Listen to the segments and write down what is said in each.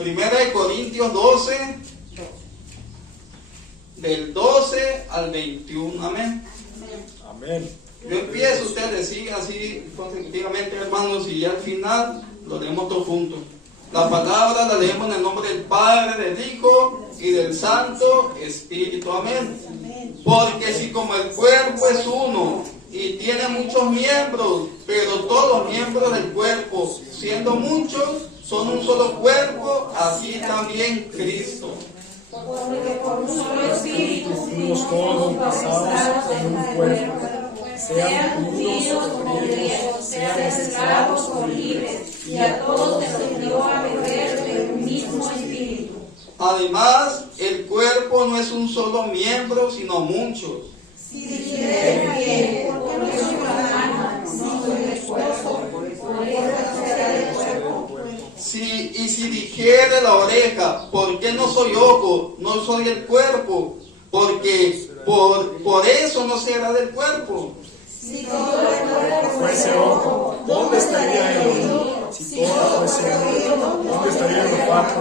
Primera de Corintios 12, del 12 al 21, amén. Amén. Yo empiezo, ustedes le siguen así consecutivamente, hermanos, y ya al final lo leemos todos juntos. La palabra la leemos en el nombre del Padre, del Hijo y del Santo Espíritu, amén. Porque si como el cuerpo es uno y tiene muchos miembros, pero todos los miembros del cuerpo, siendo muchos, son un solo cuerpo, así también Cristo. Porque por un solo espíritu Fuimos todos bautizados en un cuerpo, sean judíos o griegos, sean esclavos o libres, y a todos les dio a beber de un mismo espíritu. Además, el cuerpo no es un solo miembro, sino muchos. Si dijere bien, porque no soy la mano, no soy el esposo, por eso será del cuerpo. Y si dijere la oreja, ¿por qué no soy ojo? No soy el cuerpo, porque por eso no será del cuerpo. Si todo el cuerpo Fuese ojo, ¿dónde estaría el oído? Si todo fuese oído, ¿dónde estaría el olfato?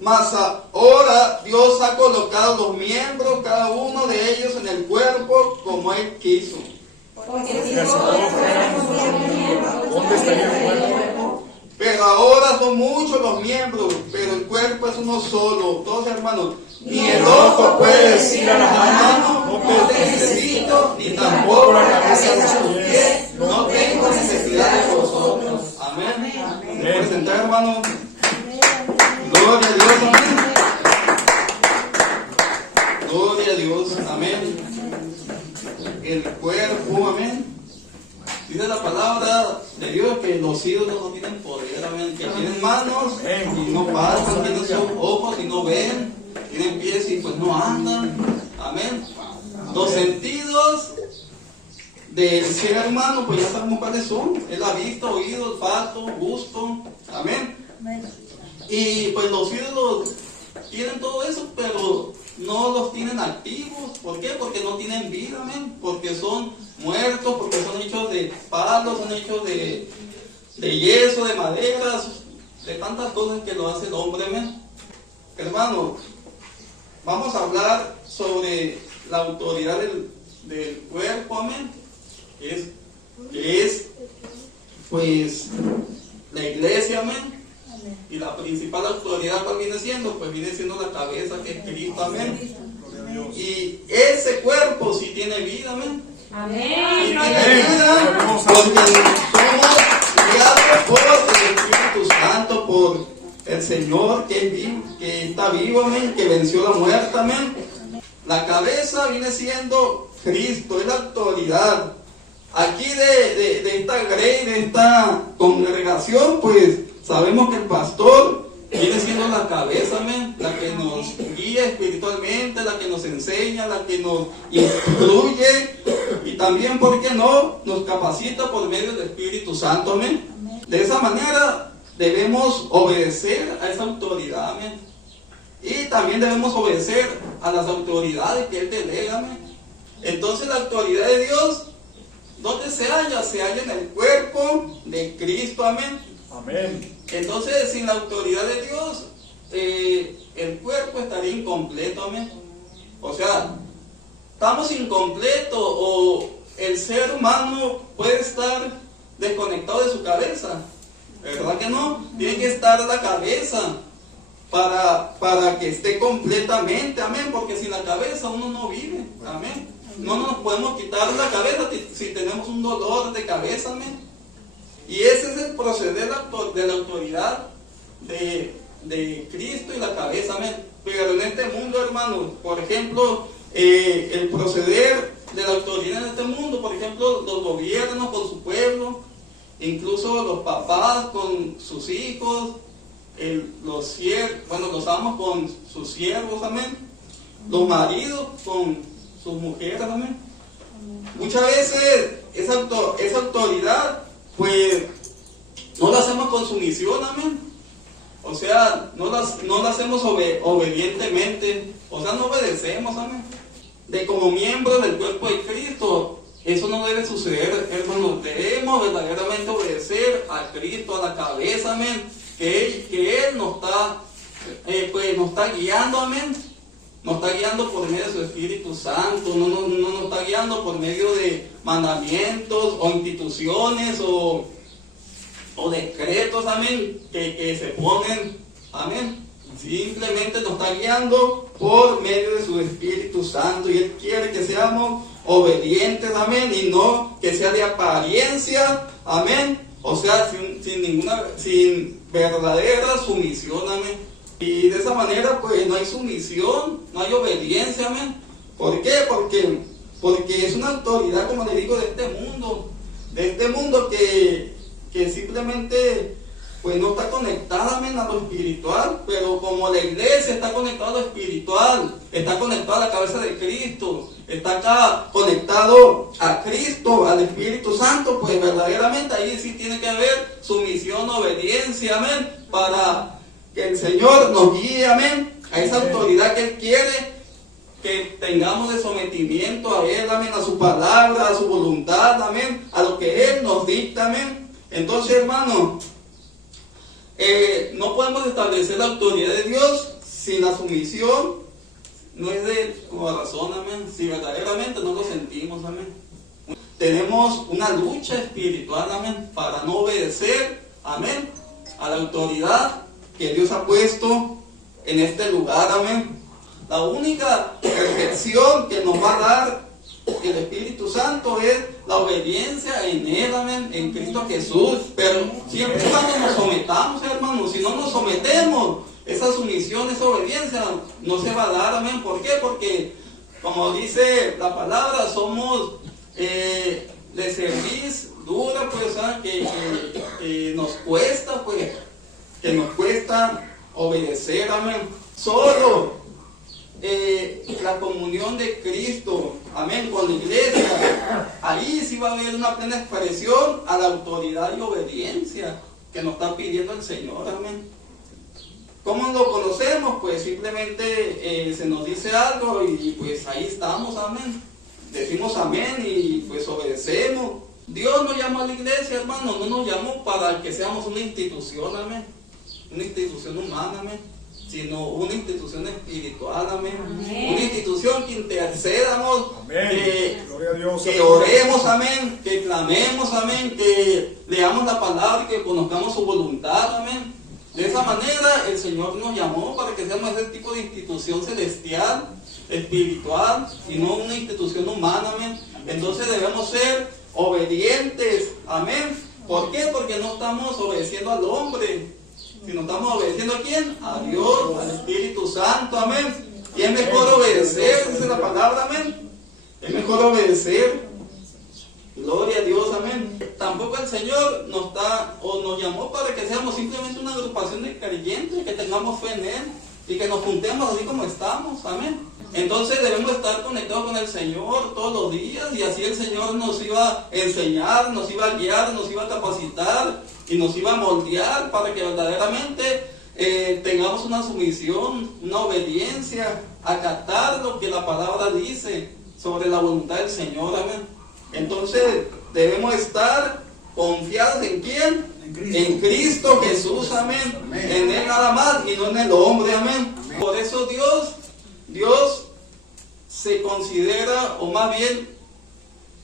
Mas ahora Dios ha colocado los miembros, cada uno de ellos en el cuerpo como Él quiso. Porque si Si todos todos fuéramos miembros, ¿dónde estaría el cuerpo? Pero ahora son muchos los miembros, pero el cuerpo es uno solo. Todos hermanos, ni el ojo puede decir a la mano, no te necesito, ni tampoco la cabeza a los pies, no tengo necesidad de vosotros. Amén. ¿Se puede sentar, hermano? Gloria a Dios, amén. Gloria a Dios, amén. El cuerpo, amén. Dice la palabra de Dios que los ídolos no tienen poder, amén. Que tienen manos y no pasan, tienen sus ojos y no ven, tienen pies y pues no andan, amén. Los sentidos del ser humano, pues ya sabemos cuáles son: es la vista, oído, olfato, gusto, amén. Y pues los ídolos tienen todo eso, pero no los tienen activos. ¿Por qué? Porque no tienen vida, amén. Porque son muertos, porque son hechos de palos, son hechos de yeso, de maderas, de tantas cosas que lo hace el hombre, amén. Hermano, vamos a hablar sobre la autoridad del cuerpo, amén. Que es pues la iglesia, amén. Y la principal autoridad, ¿cuál viene siendo? Pues viene siendo la cabeza, que es Cristo, amén. Y ese cuerpo sí tiene vida, amén. Y tiene vida porque somos guiados por el Espíritu Santo, por el Señor que es vivo, que está vivo, amén, que venció la muerte, amén. La cabeza viene siendo Cristo, es la autoridad. Aquí de esta grey, de esta congregación, pues sabemos que el pastor viene siendo la cabeza, amén, la que nos guía espiritualmente, la que nos enseña, la que nos instruye y también, ¿por qué no?, nos capacita por medio del Espíritu Santo, amén. De esa manera debemos obedecer a esa autoridad, amén. Y también debemos obedecer a las autoridades que Él delega, amén. Entonces la autoridad de Dios, ¿dónde se halla? Se halla en el cuerpo de Cristo, amén. Amén. Entonces, sin la autoridad de Dios, el cuerpo estaría incompleto, amén. O sea, estamos incompletos, o el ser humano puede estar desconectado de su cabeza, ¿verdad que no? Tiene que estar la cabeza para que esté completamente, amén, porque sin la cabeza uno no vive, amén. No nos podemos quitar la cabeza si tenemos un dolor de cabeza, amén. Y ese es el proceder de la autoridad de Cristo y la cabeza, amén. Pero en este mundo, hermanos, por ejemplo, el proceder de la autoridad en este mundo, por ejemplo, los gobiernos con su pueblo, incluso los papás con sus hijos, los amos con sus siervos, amén. Los maridos con sus mujeres, amén. Muchas veces esa autoridad, pues, no la hacemos con sumisión, amén. O sea, no la hacemos obedientemente, o sea, no obedecemos, amén. Como miembros del cuerpo de Cristo, eso no debe suceder, hermanos. Debemos verdaderamente obedecer a Cristo, a la cabeza, amén. Que Él nos está pues nos está guiando, amén. Nos está guiando por medio de su Espíritu Santo, no nos está guiando por medio de mandamientos o instituciones o decretos, amén, que se ponen, amén. Simplemente nos está guiando por medio de su Espíritu Santo y Él quiere que seamos obedientes, amén, y no que sea de apariencia, amén, o sea, sin verdadera sumisión, amén. Y de esa manera, pues, no hay sumisión, no hay obediencia, amén. ¿Por qué? Porque es una autoridad, como le digo, de este mundo que simplemente, pues, no está conectada, amén, a lo espiritual, pero como la iglesia está conectada a lo espiritual, está conectada a la cabeza de Cristo, está acá conectado a Cristo, al Espíritu Santo, pues verdaderamente ahí sí tiene que haber sumisión, obediencia, amén, para que el Señor nos guíe, amén, a esa autoridad que Él quiere que tengamos de sometimiento a Él, amén, a su palabra, a su voluntad, amén, a lo que Él nos dicta, amén. Entonces, hermano, no podemos establecer la autoridad de Dios sin la sumisión. No es de corazón, amén, si verdaderamente no lo sentimos, amén. Tenemos una lucha espiritual, amén, para no obedecer, amén, a la autoridad que Dios ha puesto en este lugar, amén. La única perfección que nos va a dar el Espíritu Santo es la obediencia en Él, amén, en Cristo Jesús. Pero siempre y cuando nos sometamos, hermanos, si no nos sometemos, esa sumisión, esa obediencia no se va a dar, amén. ¿Por qué? Porque, como dice la palabra, somos de servicio dura, pues, que nos cuesta, pues, que nos cuesta obedecer, amén. Solo la comunión de Cristo, amén, con la iglesia, ahí sí va a haber una plena expresión a la autoridad y obediencia que nos está pidiendo el Señor, amén. ¿Cómo lo conocemos? Pues simplemente se nos dice algo y pues ahí estamos, amén. Decimos amén y pues obedecemos. Dios nos llamó a la iglesia, hermano, no nos llamó para que seamos una institución, amén. Una institución humana, amén, sino una institución espiritual, amén. Amén. Una institución que intercedamos, que oremos, amén, que clamemos, amén, que leamos la palabra y que conozcamos su voluntad, amén. De esa manera el Señor nos llamó para que seamos ese tipo de institución celestial, espiritual, y no una institución humana, amén. Entonces debemos ser obedientes, amén. ¿Por qué? Porque no estamos obedeciendo al hombre, sino estamos obedeciendo ¿a quién? A Dios, al Espíritu Santo, amén. Y es mejor obedecer, dice la palabra, amén. Es mejor obedecer. Gloria a Dios, amén. Tampoco el Señor nos llamó para que seamos simplemente una agrupación de creyentes, que tengamos fe en Él y que nos juntemos así como estamos, amén. Entonces debemos estar conectados con el Señor todos los días y así el Señor nos iba a enseñar, nos iba a guiar, nos iba a capacitar y nos iba a moldear para que verdaderamente tengamos una sumisión, una obediencia, acatar lo que la palabra dice sobre la voluntad del Señor, amén. Entonces debemos estar confiados ¿en quién? En Cristo Jesús, amén. Amén. En Él nada más y no en el hombre, amén. Amén. Por eso Dios se considera, o más bien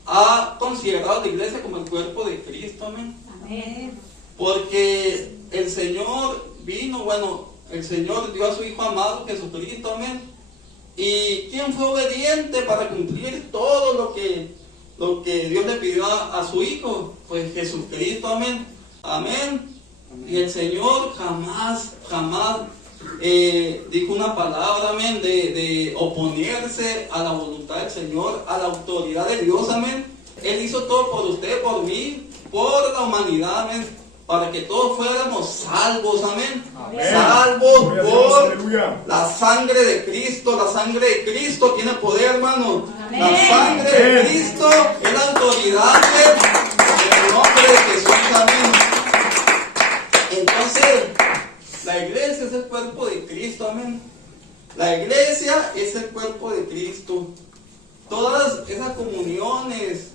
ha considerado a la iglesia como el cuerpo de Cristo, amén. Amén. Porque el Señor el Señor dio a su Hijo amado Jesucristo, amén. ¿Y quién fue obediente para cumplir todo lo que Dios le pidió a su Hijo? Pues Jesucristo, amén. Amén. Y el Señor jamás dijo una palabra, amén, de oponerse a la voluntad del Señor, a la autoridad de Dios, amén. Él hizo todo por usted, por mí, por la humanidad, amén, para que todos fuéramos salvos, amén. Amén. Salvos por la sangre de Cristo. La sangre de Cristo tiene poder, hermano. Amén. La sangre de Cristo es la autoridad en el nombre de Jesús, amén. Entonces, la iglesia es el cuerpo de Cristo, amén. La iglesia es el cuerpo de Cristo. Todas esas comuniones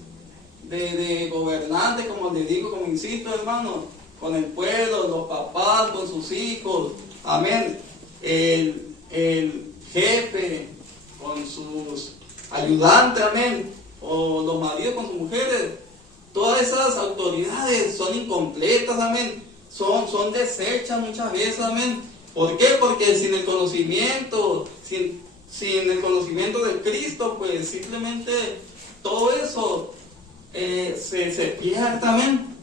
de gobernantes, como les digo, como insisto, hermano, con el pueblo, los papás, con sus hijos, amén. el jefe con sus ayudantes, amén, o los maridos con sus mujeres, todas esas autoridades son incompletas, amén, son deshechas muchas veces, amén. ¿Por qué? Porque sin el conocimiento, sin el conocimiento de Cristo, pues simplemente todo eso se pierde, amén.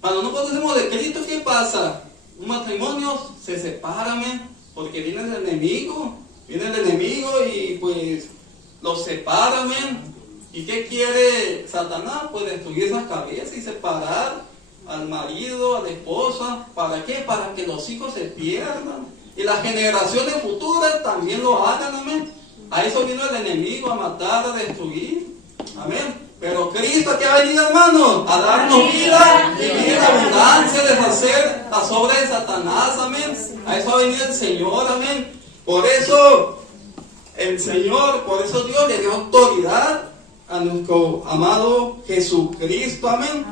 Cuando no conocemos de Cristo, ¿qué pasa? Un matrimonio se separa, amén, porque viene el enemigo y pues los separa, amén. ¿Y qué quiere Satanás? Pues destruir esas cabezas y separar al marido, a la esposa. ¿Para qué? Para que los hijos se pierdan y las generaciones futuras también lo hagan, amén. A eso vino el enemigo, a matar, a destruir, amén. Pero Cristo, ¿qué ha venido, hermanos? A darnos vida y vida en abundancia, deshacer las obras de Satanás, amén. A eso ha venido el Señor, amén. Por eso Dios le dio autoridad a nuestro amado Jesucristo, amén.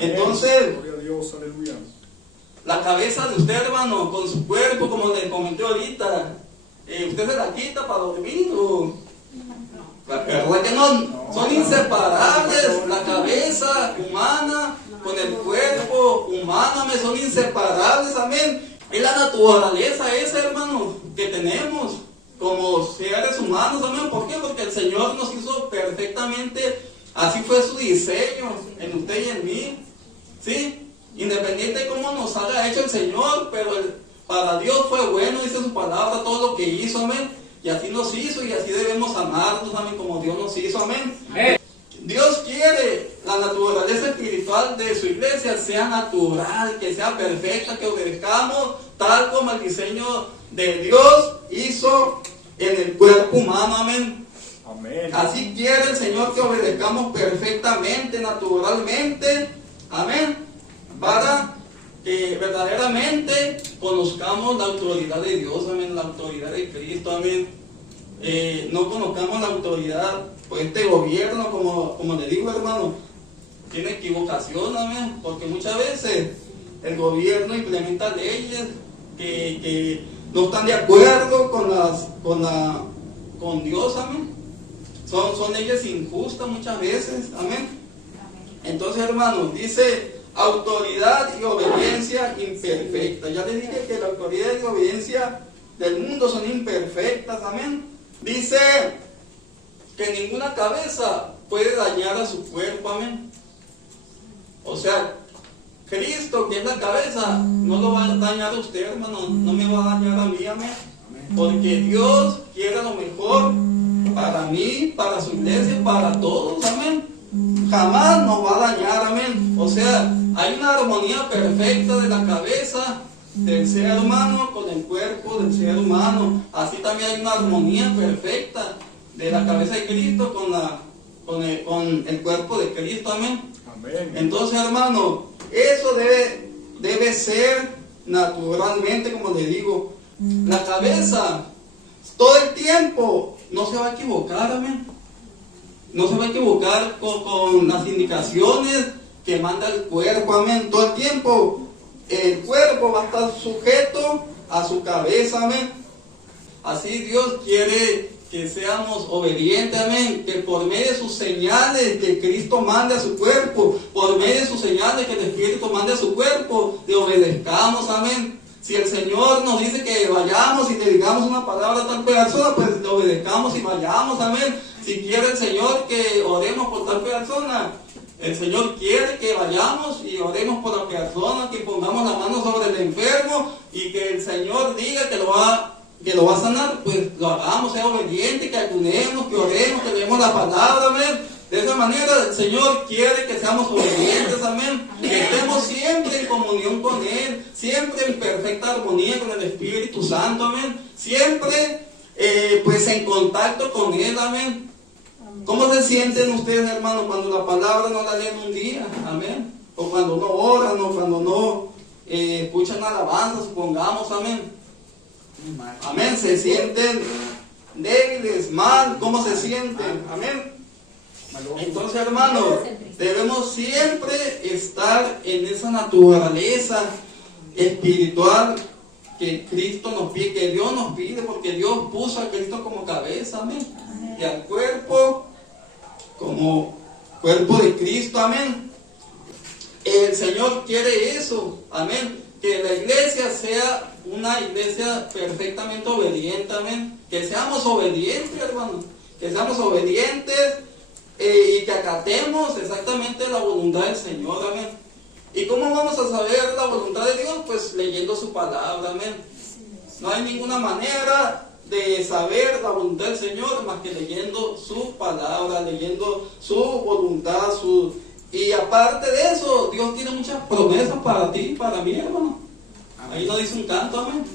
Entonces, gloria a Dios, aleluya. la cabeza de usted, hermano, con su cuerpo, como le comenté ahorita, ¿usted se la quita para dormir o...? La verdad que no, son inseparables. La cabeza humana con el cuerpo humano, son inseparables, amén. Es la naturaleza esa, hermano, que tenemos como seres humanos, amén. ¿Por qué? Porque el Señor nos hizo perfectamente, así fue su diseño en usted y en mí, ¿sí? Independiente de cómo nos haya hecho el Señor, pero para Dios fue bueno, dice su palabra, todo lo que hizo, amén. Y así nos hizo y así debemos amarnos, amén, como Dios nos hizo, amén. Dios quiere la naturaleza espiritual de su iglesia sea natural, que sea perfecta, que obedezcamos tal como el diseño de Dios hizo en el cuerpo humano, amén. Amén. Así quiere el Señor que obedezcamos perfectamente, naturalmente, amén, para que verdaderamente conozcamos la autoridad de Dios, amén, la autoridad de Cristo, amén. No conozcamos la autoridad, pues este gobierno, como le digo, hermano, tiene equivocación, amén, porque muchas veces el gobierno implementa leyes que no están de acuerdo con Dios, amén. Son leyes injustas muchas veces, amén. Entonces, hermano, dice autoridad y obediencia imperfecta. Ya les dije que la autoridad y obediencia del mundo son imperfectas, amén. Dice que ninguna cabeza puede dañar a su cuerpo, amén. O sea, Cristo, que es la cabeza, no lo va a dañar a usted, hermano, no me va a dañar a mí, amén. Porque Dios quiere lo mejor para mí, para su iglesia, para todos, amén. Jamás nos va a dañar, amén. O sea, hay una armonía perfecta de la cabeza del ser humano con el cuerpo del ser humano. Así también hay una armonía perfecta de la cabeza de Cristo con el cuerpo de Cristo, amén. Amén. Entonces, hermano, eso debe ser naturalmente, como le digo. La cabeza todo el tiempo no se va a equivocar, amén. No se va a equivocar con las indicaciones que manda el cuerpo, amén. Todo el tiempo el cuerpo va a estar sujeto a su cabeza, amén. Así Dios quiere que seamos obedientes, amén. Que por medio de sus señales que Cristo mande a su cuerpo, por medio de sus señales que el Espíritu mande a su cuerpo, le obedezcamos, amén. Si el Señor nos dice que vayamos y le digamos una palabra a tal persona, pues le obedezcamos y vayamos, amén. Si quiere el Señor que oremos por tal persona, el Señor quiere que vayamos y oremos por la persona, que pongamos la mano sobre el enfermo y que el Señor diga que lo va a sanar, pues lo hagamos, sea obediente, que ayunemos, que oremos, que leemos la palabra, amén. De esa manera el Señor quiere que seamos obedientes, amén. Que estemos siempre en comunión con Él, siempre en perfecta armonía con el Espíritu Santo, amén. Siempre pues en contacto con Él, amén. ¿Cómo se sienten ustedes, hermanos, cuando la palabra no la leen un día? Amén. O cuando no oran, o cuando no escuchan alabanza, supongamos, amén. Amén. ¿Se sienten débiles, mal? ¿Cómo se sienten? Amén. Entonces, hermanos, debemos siempre estar en esa naturaleza espiritual que Cristo nos pide, que Dios nos pide, porque Dios puso a Cristo como cabeza, amén, y al cuerpo como cuerpo de Cristo, amén. El Señor quiere eso, amén, que la iglesia sea una iglesia perfectamente obediente, amén, que seamos obedientes, hermanos, que seamos obedientes y que acatemos exactamente la voluntad del Señor, amén. ¿Y cómo vamos a saber la voluntad de Dios? Pues leyendo su palabra, amén. No hay ninguna manera de saber la voluntad del Señor más que leyendo su palabra, leyendo su voluntad, y aparte de eso, Dios tiene muchas promesas para ti y para mí, hermano. Ahí lo dice un canto, amén.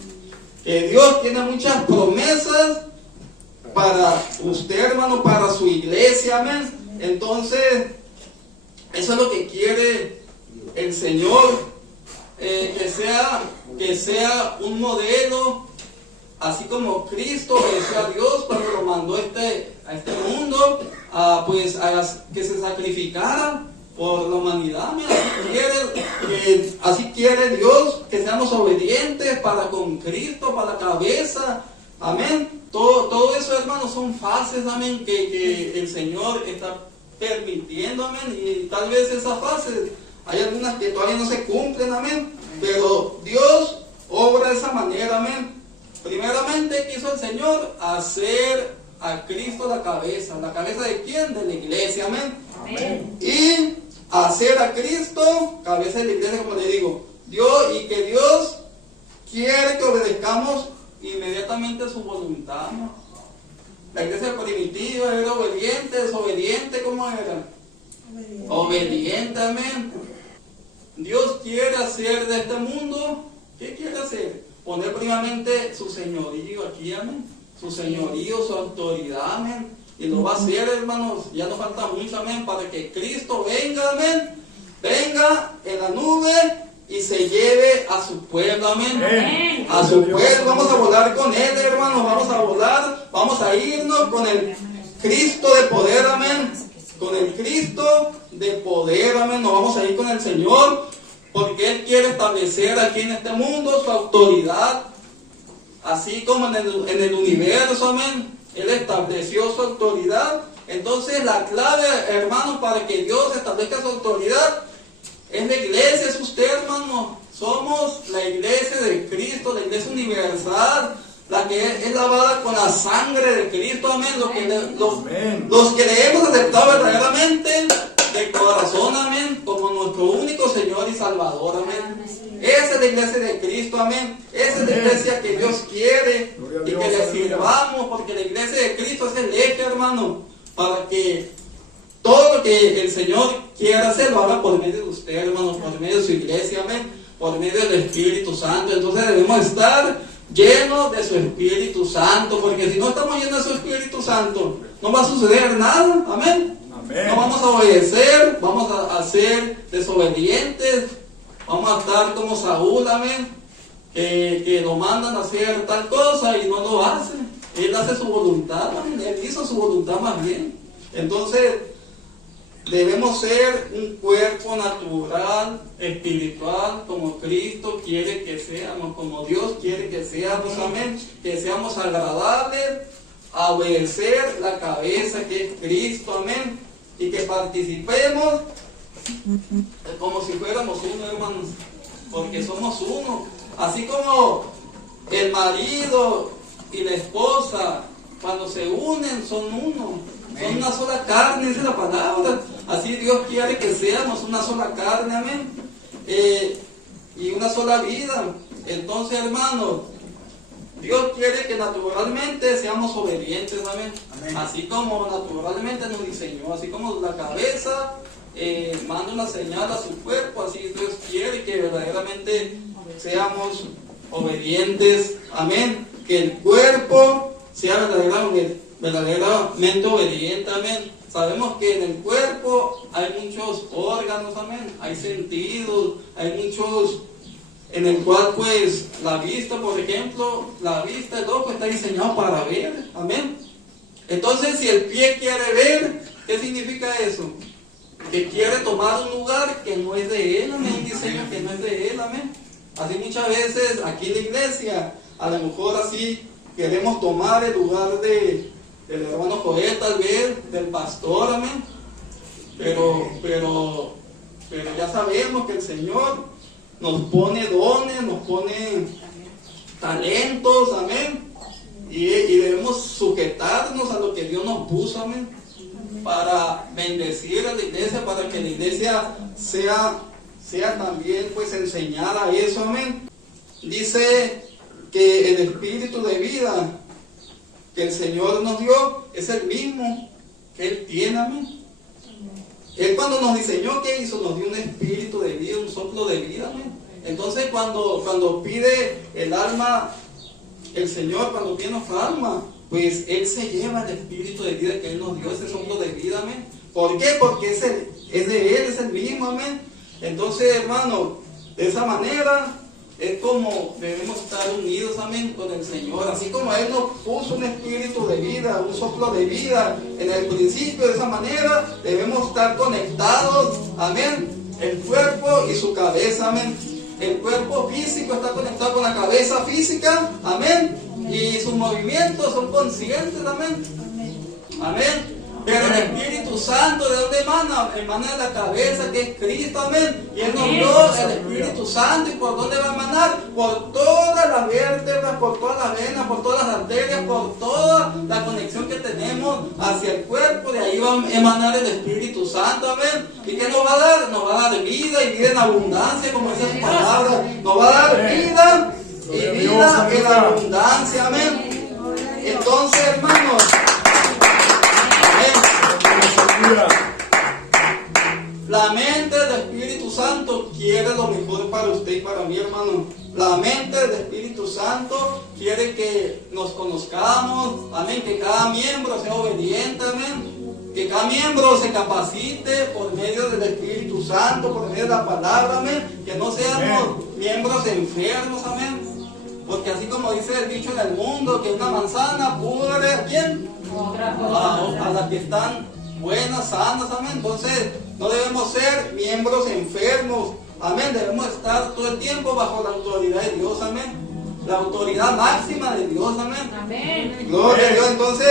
Que Dios tiene muchas promesas para usted, hermano, para su iglesia, amén. Entonces, eso es lo que quiere el Señor, que sea un modelo, así como Cristo obedeció a Dios cuando lo mandó a este mundo, que se sacrificara por la humanidad. Mira, así quiere Dios que seamos obedientes para con Cristo, para la cabeza, amén. Todo eso, hermanos, son fases, amén, que el Señor está permitiendo, amén, y tal vez esas fases hay algunas que todavía no se cumplen, amén, pero Dios obra de esa manera, amén. Primeramente, ¿qué hizo el Señor? Hacer a Cristo la cabeza. ¿La cabeza de quién? De la iglesia, amén. Amén. Y hacer a Cristo cabeza de la iglesia, como le digo, y que Dios quiere que obedezcamos inmediatamente su voluntad, ¿no? La iglesia primitiva era obediente, desobediente, ¿cómo era? Obediente, amén. Dios quiere hacer de este mundo, ¿qué quiere hacer? Poner primeramente su señorío aquí, amén. Su señorío, su autoridad, amén. Y lo va a hacer, hermanos, ya nos falta mucho, amén, para que Cristo venga, amén. Venga en la nube y se lleve a su pueblo, amén. Amén. A su pueblo, vamos a volar con él, hermanos, vamos a volar, vamos a irnos con el Cristo de poder, amén. Con el Cristo de poder, amén. Nos vamos a ir con el Señor, porque Él quiere establecer aquí en este mundo su autoridad, así como en el universo, amén. Él estableció su autoridad. Entonces la clave, hermanos, para que Dios establezca su autoridad es la iglesia, es usted, hermano. Somos la iglesia de Cristo, la iglesia universal, la que es lavada con la sangre de Cristo, amén. Los que le hemos aceptado verdaderamente de corazón, amén, como nuestro único Señor y Salvador, amén. Esa es la iglesia de Cristo, amén. Esa es la iglesia que Dios quiere y que le sirvamos, porque la iglesia de Cristo es el eje, hermano, para que todo lo que el Señor quiera hacer lo haga por medio de usted, hermanos, por medio de su iglesia, amén, por medio del Espíritu Santo. Entonces debemos estar llenos de su Espíritu Santo, porque si no estamos llenos de su Espíritu Santo, no va a suceder nada, amén. No vamos a obedecer, vamos a ser desobedientes, vamos a estar como Saúl, amén, que lo mandan a hacer tal cosa y no lo hace. Él hace su voluntad, amén. Él hizo su voluntad más bien. Entonces, debemos ser un cuerpo natural, espiritual, como Cristo quiere que seamos, como Dios quiere que seamos, amén. Que seamos agradables a obedecer la cabeza que es Cristo, amén. Y que participemos como si fuéramos uno, hermanos, porque somos uno. Así como el marido y la esposa, cuando se unen, son uno. Son una sola carne, dice la palabra. Así Dios quiere que seamos una sola carne, amén. Y una sola vida. Entonces, hermanos, Dios quiere que naturalmente seamos obedientes, amén. Así como naturalmente nos diseñó, así como la cabeza manda una señal a su cuerpo, así Dios quiere que verdaderamente seamos obedientes, amén. Que el cuerpo sea verdaderamente obediente, amén. Sabemos que en el cuerpo hay muchos órganos, amén. Hay sentidos, hay muchos, en el cual pues la vista, por ejemplo, la vista, el ojo está diseñado para ver, amén. Entonces, si el pie quiere ver, ¿qué significa eso? Que quiere tomar un lugar que no es de él, amén. Un diseño que no es de él, amén. Así muchas veces aquí en la iglesia, a lo mejor así queremos tomar el lugar del hermano Joel, tal vez, del pastor, amén. Pero ya sabemos que el Señor nos pone dones, nos pone talentos, amén. Y debemos sujetarnos a lo que Dios nos puso, amén, para bendecir a la iglesia, para que la iglesia sea también pues enseñada a eso, amén. Dice que el espíritu de vida que el Señor nos dio es el mismo que Él tiene, amén. Él cuando nos diseñó, ¿qué hizo? Nos dio un espíritu de vida, un soplo de vida, amén. Entonces cuando pide el alma, el Señor, cuando pide nuestra alma, pues Él se lleva el espíritu de vida que Él nos dio, ese soplo de vida, amén. ¿Por qué? Porque es de Él, es el mismo, amén. Entonces, hermano, de esa manera es como debemos estar unidos, amén, con el Señor. Así como Él nos puso un espíritu de vida, un soplo de vida en el principio, de esa manera debemos estar conectados, amén, el cuerpo y su cabeza, amén. El cuerpo físico está conectado con la cabeza física, amén, y sus movimientos son conscientes, amén, amén. Pero el Espíritu Santo, ¿de dónde emana? Emana de la cabeza, que es Cristo, amén. Y Él nos dio el Espíritu Santo. ¿Y por dónde va a emanar? Por todas las vértebras, por todas las venas, por todas las arterias, por toda la conexión que tenemos hacia el cuerpo. De ahí va a emanar el Espíritu Santo, amén. ¿Y qué nos va a dar? Nos va a dar vida y vida en abundancia, como dice su palabra. Nos va a dar vida y vida en abundancia, amén. Entonces, hermanos, la mente del Espíritu Santo quiere lo mejor para usted y para mí, hermano. La mente del Espíritu Santo quiere que nos conozcamos, amén, que cada miembro sea obediente, amén, que cada miembro se capacite por medio del Espíritu Santo, por medio de la palabra, amén, que no seamos miembros enfermos, amén, porque así como dice el dicho en el mundo, que una manzana pudre ¿a quién? A las que están buenas, sanas, amén. Entonces no debemos ser miembros enfermos, amén. Debemos estar todo el tiempo bajo la autoridad de Dios, amén. La autoridad máxima de Dios, amén. Amén. Gloria a Dios. Entonces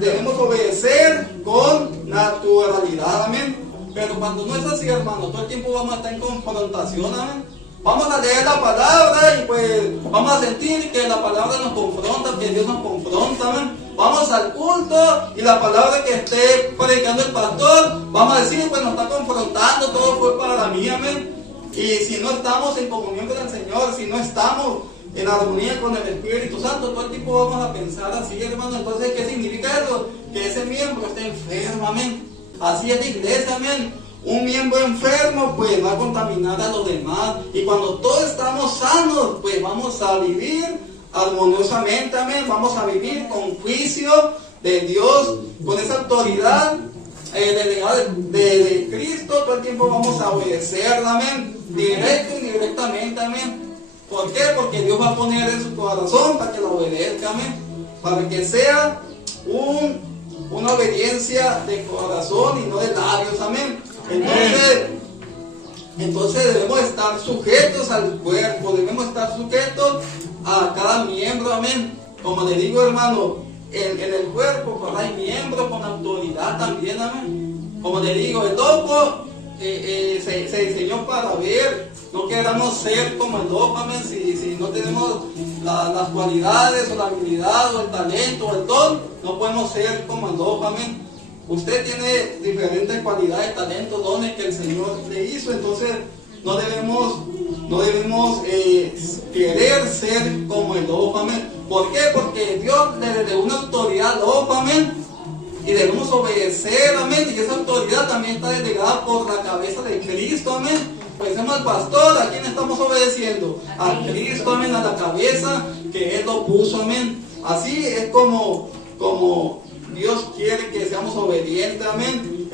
debemos obedecer con naturalidad, amén. Pero cuando no es así, hermano, todo el tiempo vamos a estar en confrontación, amén. Vamos a leer la palabra y pues vamos a sentir que la palabra nos confronta, que Dios nos confronta, amén. Vamos al culto y la palabra que esté predicando el pastor, vamos a decir, pues nos está confrontando, todo fue para mí, amén. Y si no estamos en comunión con el Señor, si no estamos en armonía con el Espíritu Santo, todo el tiempo vamos a pensar así, hermano. Entonces, ¿qué significa eso? Que ese miembro está enfermo, amén. Así es la iglesia, amén. Un miembro enfermo pues va a contaminar a los demás, y cuando todos estamos sanos pues vamos a vivir armoniosamente, amén. Vamos a vivir con juicio de Dios, con esa autoridad delegada de Cristo. Todo el tiempo vamos a obedecerla, amén, directo y indirectamente, amén. ¿Por qué? Porque Dios va a poner en su corazón para que la obedezca, amén, para que sea una obediencia de corazón y no de labios, amén. Entonces debemos estar sujetos al cuerpo, debemos estar sujetos a cada miembro, amén. Como le digo, hermano, en el cuerpo pues hay miembros con autoridad también, amén. Como le digo, el ojo se diseñó para ver. No queramos ser como el ojo, amén. Si no tenemos las cualidades o la habilidad o el talento o el don, no podemos ser como el ojo, amén. Usted tiene diferentes cualidades, talentos, dones que el Señor le hizo. Entonces no debemos querer ser como el ojo, amén. ¿Por qué? Porque Dios le dio una autoridad al ojo, amén, y debemos obedecer, amén. Y esa autoridad también está delegada por la cabeza de Cristo, amén. Obedecemos al pastor. ¿A quién estamos obedeciendo? A Cristo, amén, a la cabeza que Él lo puso, amén. Así es como Dios quiere que seamos obedientes, amén.